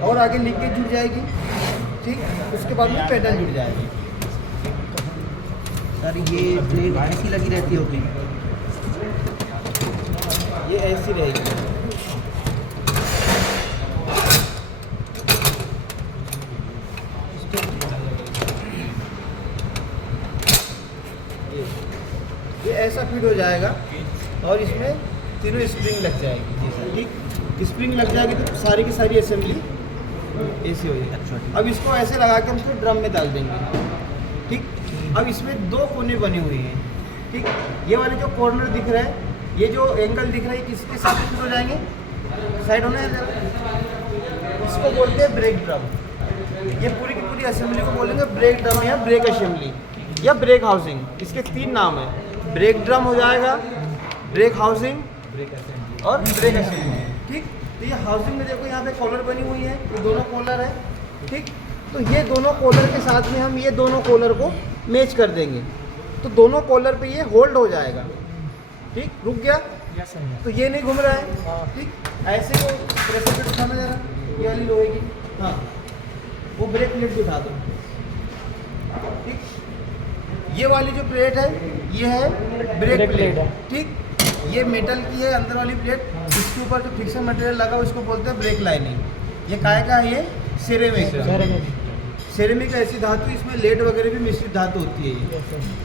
और आगे लिंकेज जुड़ जाएगी, ठीक। उसके बाद में पैडल जुड़ जाएगी। सर ये प्लेट ऐसी लगी रहती होगी? ये ऐसी रहेगी। ये ऐसा फिट हो जाएगा और इसमें तीनों स्प्रिंग लग जाएगी, ठीक। स्प्रिंग लग जाएगी तो सारी की सारी असेंबली ऐसी हो जाएगी। अब इसको ऐसे लगा के हम इसको ड्रम में डाल देंगे, ठीक। अब इसमें दो कोने बने हुए हैं, ठीक। ये वाले जो कॉर्नर दिख रहा है, ये जो एंगल दिख रहा है, किसके साथ फिट हो जाएंगे? साइड होने जरा। इसको बोलते हैं ब्रेक ड्रम। ये पूरी की पूरी असेंबली को बोलेंगे ब्रेक ड्रम या ब्रेक असेंबली या ब्रेक हाउसिंग। इसके 3 नाम है, ब्रेक ड्रम हो जाएगा, ब्रेक हाउसिंग और ब्रेक असेंबली, ठीक। तो ये हाउसिंग में देखो यहाँ पे कॉलर बनी हुई है, ये दोनों कॉलर है, ठीक। तो ये दोनों कॉलर के साथ में हम ये दोनों कॉलर को मैच कर देंगे, तो दोनों कॉलर पे ये होल्ड हो जाएगा, ठीक। रुक गया, तो ये नहीं घूम रहा है, ठीक। ऐसे को प्रेशर पे उठाना जरा, ये वाली लोहे की, हाँ वो ब्रेक प्लेट भी उठा दो, ठीक। ये वाली जो प्लेट है ये है ब्रेक प्लेट, ठीक। ये मेटल की है अंदर वाली प्लेट, इसके ऊपर जो फिक्सन मटेरियल लगा उसको बोलते हैं ब्रेक लाइनिंग। ये काय का है? ये सेरेमिक का। सेरेमिक ऐसी धातु, इसमें लेड वगैरह भी मिश्रित धातु होती है ये,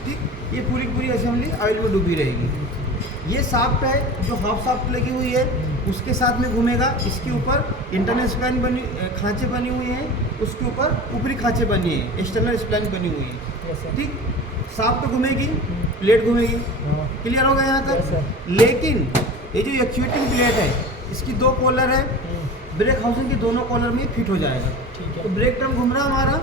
ठीक। ये पूरी पूरी असेंबली ऑयल में डूबी रहेगी। ये शाफ्ट है जो हाफ शाफ्ट लगी हुई है, उसके साथ में घूमेगा। इसके ऊपर इंटरनल स्प्लाइन बनी, खांचे बनी हुई हैं, उसके ऊपर ऊपरी खांचे बनी है, एक्सटर्नल स्प्लाइन बनी हुई है, ठीक। शाफ्ट घूमेगी, प्लेट घूमेगी, क्लियर होगा यहाँ तक। लेकिन ये जो एक्चुएटिंग प्लेट है, इसकी 2 कॉलर है, ब्रेक हाउसिंग के दोनों कॉलर में फिट हो जाएगा। तो ब्रेक ड्रम घूम रहा हमारा,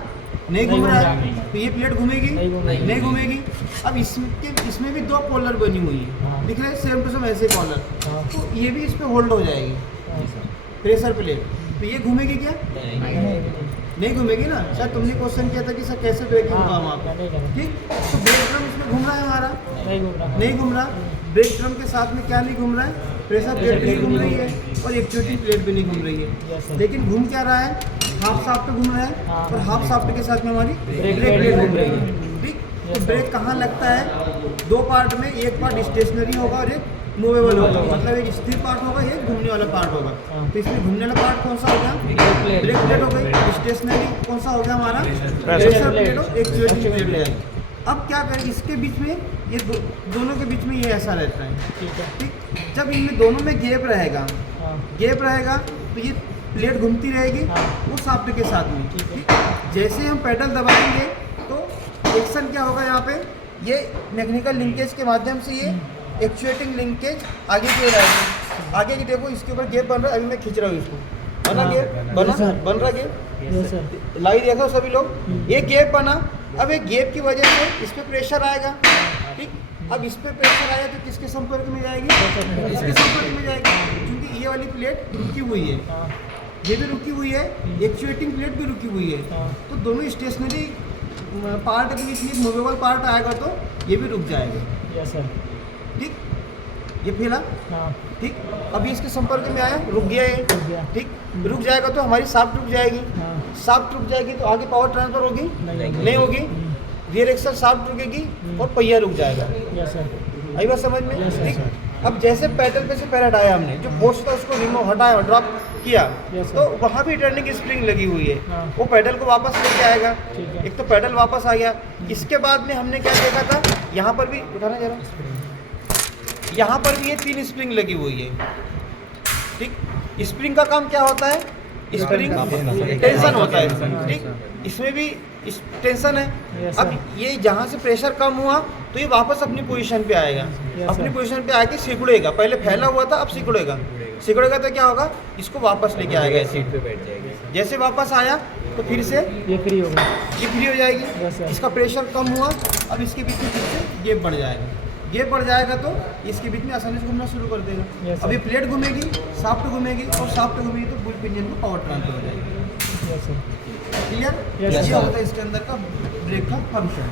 नहीं घूम रहा है, तो ये प्लेट घूमेगी नहीं घूमेगी। अब इसमें भी 2 कॉलर बनी हुई है, दिख रहे हैं सेम टू सेम ऐसे कॉलर, तो ये भी इस पर होल्ड हो जाएगी प्रेशर प्लेट। तो ये घूमेगी क्या? नहीं घूमेगी ना। शायद तुमने क्वेश्चन किया था कि सर कैसे ब्रेक होगा वहाँ पर, ठीक। तो ब्रेक ड्रम इसमें घूम रहा है हमारा, नहीं घूम रहा। ब्रेक ड्रम के साथ में क्या नहीं घूम रहा है? प्रेशर प्लेट भी नहीं घूम रही है और एक्चुएटिंग प्लेट भी नहीं घूम रही है। लेकिन घूम क्या रहा है? हाफ शाफ्ट घूम रहा है और हाफ शाफ्ट के साथ में हमारी ब्रेक प्लेट घूम रही है, ठीक। तो ब्रेक कहाँ लगता है? 2 पार्ट में, एक पार्ट स्टेशनरी होगा और एक मूवेबल होगा, मतलब एक स्थिर पार्ट होगा, एक घूमने वाला पार्ट होगा। तो इसमें घूमने वाला पार्ट कौन सा हो गया? ब्रेक प्लेट हो गई। स्टेशनरी कौन सा हो गया हमारा? प्रेशर प्लेट और एक्चुएटिंग प्लेट ले आएगी। अब क्या करें, इसके बीच में ये दोनों के बीच में ये ऐसा रहता है, ठीक। जब इनमें दोनों में गैप रहेगा तो ये प्लेट घूमती रहेगी वो शाफ्ट के साथ में, ठीक। जैसे हम पैडल दबाएंगे तो एक्शन क्या होगा यहाँ पे? ये मैकेनिकल लिंकेज के माध्यम से ये एक्चुएटिंग लिंकेज आगे की ओर आएगी। आगे की देखो, इसके ऊपर गैप बन रहा है, अभी मैं खींच रहा हूँ इसको, बना गैप, बन रहा गैप, लाइट देखो सभी लोग, ये गैप बना। अब एक गैप की वजह से इस पर प्रेशर आएगा, ठीक। अब इस पर प्रेशर आया तो किसके संपर्क में जाएगी? इसके संपर्क में जाएगी, क्योंकि ये वाली प्लेट रुकी हुई है, ये भी रुकी हुई है, एक्चुएटिंग प्लेट भी रुकी हुई है। तो दोनों स्टेशनरी पार्ट के बीच में मूवेबल पार्ट आएगा तो ये भी रुक जाएगा, ठीक। ये फैला, ठीक। अभी इसके संपर्क में आया, रुक गया ये, ठीक। रुक जाएगा तो हमारी शाफ्ट रुक जाएगी, शाफ्ट रुक जाएगी तो आगे पावर ट्रांसफर होगी नहीं होगी, रियर एक्सल शाफ्ट रुकेगी और पहिया रुक जाएगा। आई बात समझ में, ठीक। अब जैसे पैडल पे से पैर हटाया हमने, जो फोर्स था उसको रिमूव हटाया, ड्रॉप किया, तो वहाँ भी टर्निंग स्प्रिंग लगी हुई है, वो पैडल को वापस लेके आएगा। एक तो पैडल वापस आ गया। इसके बाद में हमने क्या देखा था, यहाँ पर भी उठाना जरा, यहाँ पर भी ये 3 स्प्रिंग लगी हुई है, ठीक। स्प्रिंग का काम क्या होता है? स्प्रिंग टेंशन होता है, ठीक। इसमें भी टेंशन है। अब ये जहाँ से प्रेशर कम हुआ तो ये वापस अपनी पोजीशन पे आएगा, अपनी पोजीशन पे आके सिकुड़ेगा। पहले फैला हुआ था, अब सिकुड़ेगा तो क्या होगा? इसको वापस लेके आएगा, सीट पे बैठ जाएगा। जैसे वापस आया तो फिर से ये फ्री हो जाएगी। इसका प्रेशर कम हुआ, अब इसके बीच में फिर से गैप बढ़ जाएगा। गैप बढ़ जाएगा तो इसके बीच में आसानी से घूमना शुरू कर देगा। अब ये प्लेट घूमेगी, शाफ्ट घूमेगी, और शाफ्ट घूमेगी तो बुल पिनियन को पावर ट्रांसफर हो जाएगी। क्लियर? ये होता है इसके अंदर का ब्रेक का फंक्शन।